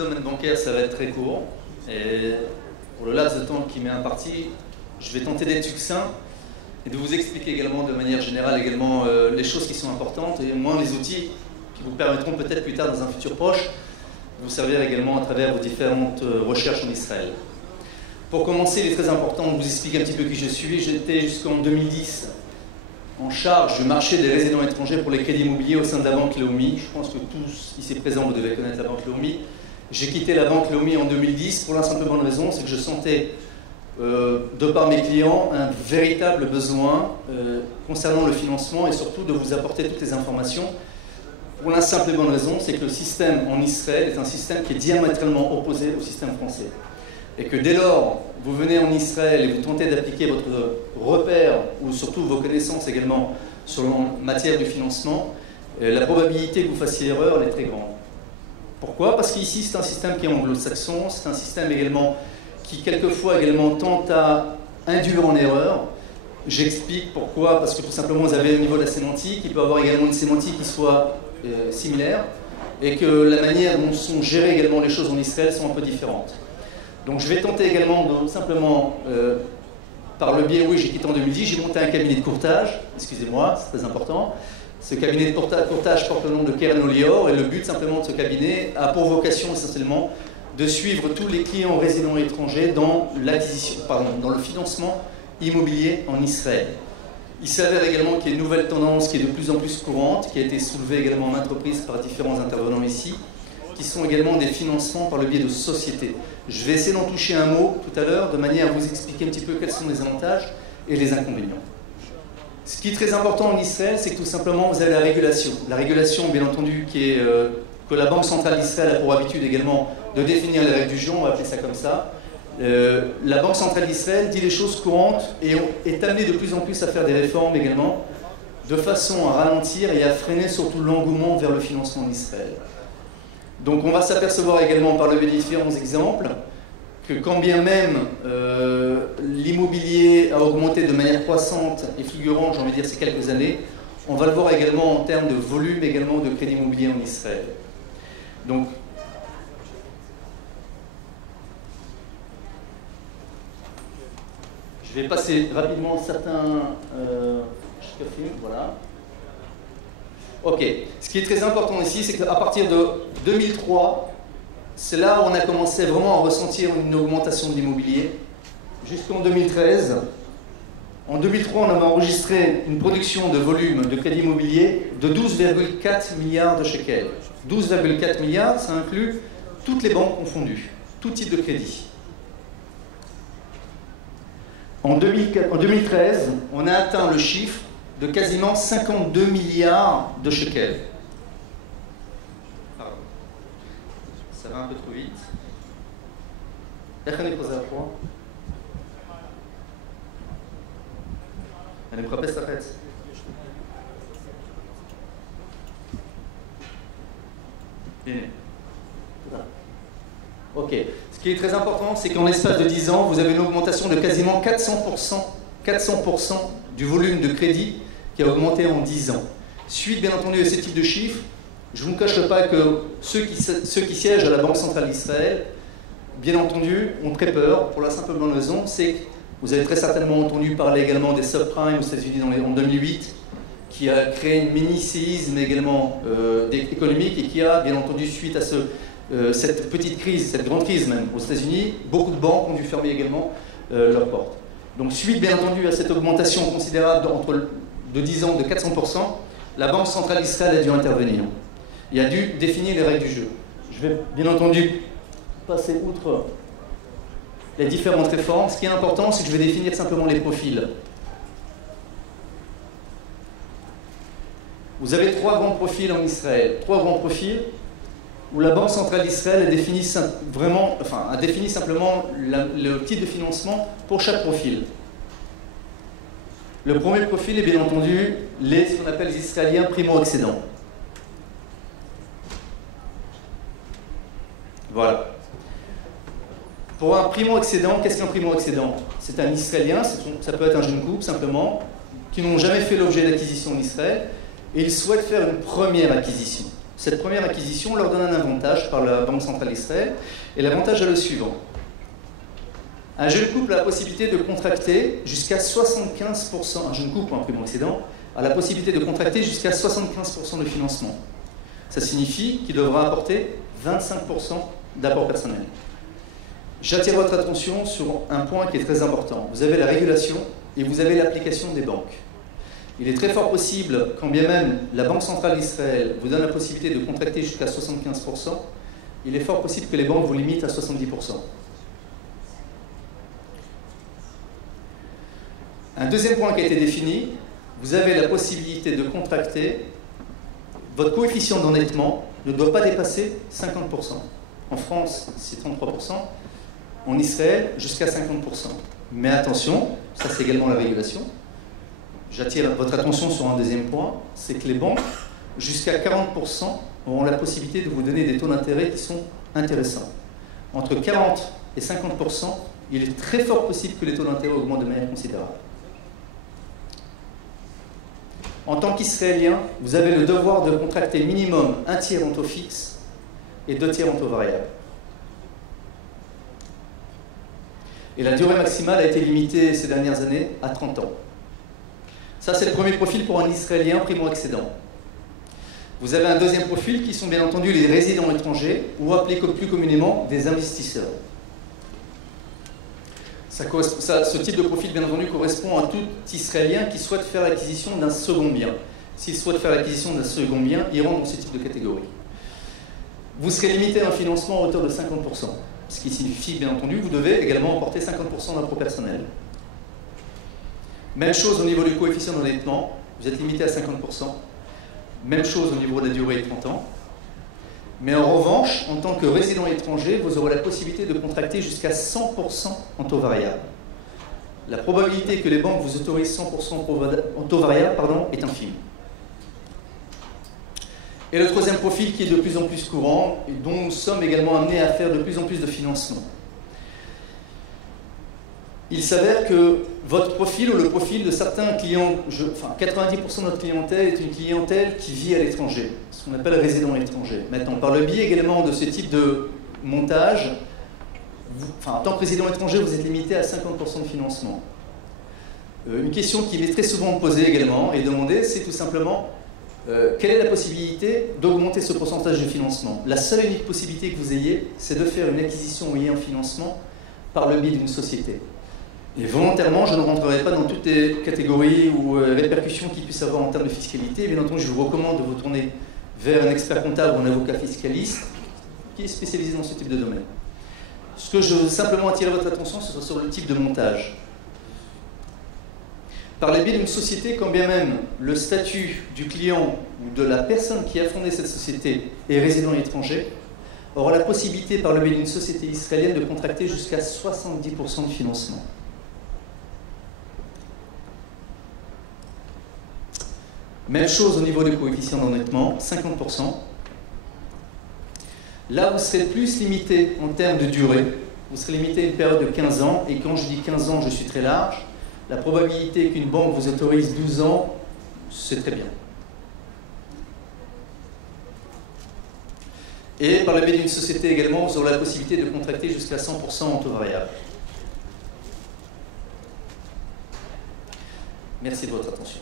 domaine bancaire, ça va être très court. Et pour le laps de temps qui m'est imparti, je vais tenter d'être succinct et de vous expliquer également de manière générale également les choses qui sont importantes et moins les outils qui vous permettront peut-être plus tard dans un futur proche de vous servir également à travers vos différentes recherches en Israël. Pour commencer, il est très important de vous expliquer un petit peu qui je suis. J'étais jusqu'en 2010 en charge du marché des résidents étrangers pour les crédits immobiliers au sein de la banque Leumi. Je pense que tous ici présents, vous devez connaître la banque Leumi. J'ai quitté la banque Leumi en 2010 pour la simple bonne raison, c'est que je sentais, de par mes clients, un véritable besoin concernant le financement et surtout de vous apporter toutes les informations. Pour la simple bonne raison, c'est que le système en Israël est un système qui est diamétralement opposé au système français. Et que dès lors, vous venez en Israël et vous tentez d'appliquer votre repère, ou surtout vos connaissances également, sur la matière du financement, la probabilité que vous fassiez l'erreur, elle est très grande. Pourquoi? Parce qu'ici, c'est un système qui est anglo-saxon, c'est un système également qui, quelquefois, également tente à induire en erreur. J'explique pourquoi, parce que tout simplement, vous avez au niveau de la sémantique, il peut y avoir également une sémantique qui soit similaire, et que la manière dont sont gérées également les choses en Israël sont un peu différentes. Donc je vais tenter également de simplement, par le biais, oui, j'ai quitté en 2010, j'ai monté un cabinet de courtage, excusez-moi, c'est très important. Ce cabinet de courtage porte le nom de Keren Olior et le but simplement de ce cabinet a pour vocation essentiellement de suivre tous les clients résidents étrangers dans l'acquisition, dans le financement immobilier en Israël. Il s'avère également qu'il y a une nouvelle tendance qui est de plus en plus courante, qui a été soulevée également en entreprise par différents intervenants ici, qui sont également des financements par le biais de sociétés. Je vais essayer d'en toucher un mot tout à l'heure, de manière à vous expliquer un petit peu quels sont les avantages et les inconvénients. Ce qui est très important en Israël, c'est que tout simplement, vous avez la régulation. La régulation, bien entendu, qui est, que la Banque centrale d'Israël a pour habitude également de définir les règles du jeu, on va appeler ça comme ça. La Banque centrale d'Israël dit les choses courantes et est amenée de plus en plus à faire des réformes également, de façon à ralentir et à freiner surtout l'engouement vers le financement d'Israël. Donc on va s'apercevoir également par le biais de différents exemples que quand bien même l'immobilier a augmenté de manière croissante et figurante, j'ai envie de dire, ces quelques années, on va le voir également en termes de volume également de crédit immobilier en Israël. Donc, je vais passer rapidement certains voilà. Ok, ce qui est très important ici, c'est qu'à partir de 2003, c'est là où on a commencé vraiment à ressentir une augmentation de l'immobilier. Jusqu'en 2013, en 2003, on avait enregistré une production de volume de crédit immobilier de 12,4 milliards de shekels. 12,4 milliards, ça inclut toutes les banques confondues, tout type de crédit. En 2013, on a atteint le chiffre de quasiment 52 milliards de shekels. Pardon. Ça va un peu trop vite. Ok. Ce qui est très important, c'est qu'en l'espace de 10 ans, vous avez une augmentation de quasiment 400% du volume de crédit qui a augmenté en 10 ans. Suite, bien entendu, à ce type de chiffres, je ne vous cache pas que ceux qui siègent à la Banque centrale d'Israël, bien entendu, ont très peur, pour la simple bonne raison, c'est que vous avez très certainement entendu parler également des subprimes aux États-Unis en 2008, qui a créé une mini-séisme également économique et qui a, bien entendu, suite à cette petite crise, cette grande crise même aux États-Unis, beaucoup de banques ont dû fermer également leurs portes. Donc, suite, bien entendu, à cette augmentation considérable de 10 ans de 400%, la Banque centrale d'Israël a dû intervenir. Il a dû définir les règles du jeu. Je vais bien entendu passer outre les différentes réformes. Ce qui est important, c'est que je vais définir simplement les profils. Vous avez 3 grands profils en Israël. 3 grands profils où la Banque centrale d'Israël a défini simplement le type de financement pour chaque profil. Le premier profil est bien entendu ce qu'on appelle les Israéliens primo-accédants. Voilà. Pour un primo-accédant, qu'est-ce qu'un primo-accédant? C'est un Israélien, ça peut être un jeune couple simplement, qui n'ont jamais fait l'objet d'acquisition en Israël, et ils souhaitent faire une première acquisition. Cette première acquisition leur donne un avantage par la Banque centrale d'Israël, et l'avantage est le suivant. Un jeune couple a la possibilité de contracter jusqu'à 75%, un jeune couple ou un primo-accédant a la possibilité de contracter jusqu'à 75% de financement. Ça signifie qu'il devra apporter 25% d'apport personnel. J'attire votre attention sur un point qui est très important. Vous avez la régulation et vous avez l'application des banques. Il est très fort possible, quand bien même la Banque centrale d'Israël vous donne la possibilité de contracter jusqu'à 75%, il est fort possible que les banques vous limitent à 70%. Un deuxième point qui a été défini, vous avez la possibilité de contracter, votre coefficient d'endettement ne doit pas dépasser 50%. En France, c'est 33%, en Israël, jusqu'à 50%. Mais attention, ça c'est également la régulation, j'attire votre attention sur un deuxième point, c'est que les banques, jusqu'à 40%, auront la possibilité de vous donner des taux d'intérêt qui sont intéressants. Entre 40 et 50%, il est très fort possible que les taux d'intérêt augmentent de manière considérable. En tant qu'Israélien, vous avez le devoir de contracter minimum un tiers en taux fixe et 2 tiers en taux variable. Et la durée maximale a été limitée ces dernières années à 30 ans. Ça, c'est le premier profil pour un Israélien primo-accédant. Vous avez un deuxième profil qui sont bien entendu les résidents étrangers, ou appelés plus communément des investisseurs. Ce type de profil, bien entendu, correspond à tout Israélien qui souhaite faire l'acquisition d'un second bien. S'il souhaite faire l'acquisition d'un second bien, il rentre dans ce type de catégorie. Vous serez limité à un financement à hauteur de 50%, ce qui signifie, bien entendu, que vous devez également emporter 50% d'impôt personnel. Même chose au niveau du coefficient d'endettement, vous êtes limité à 50%. Même chose au niveau de la durée de 30 ans. Mais en revanche, en tant que résident étranger, vous aurez la possibilité de contracter jusqu'à 100% en taux variable. La probabilité que les banques vous autorisent 100% en taux variable est infime. Et le troisième profil qui est de plus en plus courant et dont nous sommes également amenés à faire de plus en plus de financement. Il s'avère que votre profil ou le profil de certains clients, 90% de notre clientèle est une clientèle qui vit à l'étranger, ce qu'on appelle résident étranger. Maintenant, par le biais également de ce type de montage, en tant que résident étranger, vous êtes limité à 50% de financement. Une question qui m'est très souvent posée également et demandée, c'est tout simplement quelle est la possibilité d'augmenter ce pourcentage de financement? La seule et unique possibilité que vous ayez, c'est de faire une acquisition ou un financement par le biais d'une société. Et volontairement, je ne rentrerai pas dans toutes les catégories ou répercussions qu'il puisse avoir en termes de fiscalité. Bien entendu, je vous recommande de vous tourner vers un expert comptable ou un avocat fiscaliste qui est spécialisé dans ce type de domaine. Ce que je veux simplement attirer votre attention, ce sera sur le type de montage. Par le biais d'une société, quand bien même le statut du client ou de la personne qui a fondé cette société est résident étranger, aura la possibilité, par le biais d'une société israélienne, de contracter jusqu'à 70% de financement. Même chose au niveau du coefficient d'endettement, 50%. Là, vous serez plus limité en termes de durée. Vous serez limité à une période de 15 ans. Et quand je dis 15 ans, je suis très large. La probabilité qu'une banque vous autorise 12 ans, c'est très bien. Et par le biais d'une société également, vous aurez la possibilité de contracter jusqu'à 100% en taux variable. Merci de votre attention.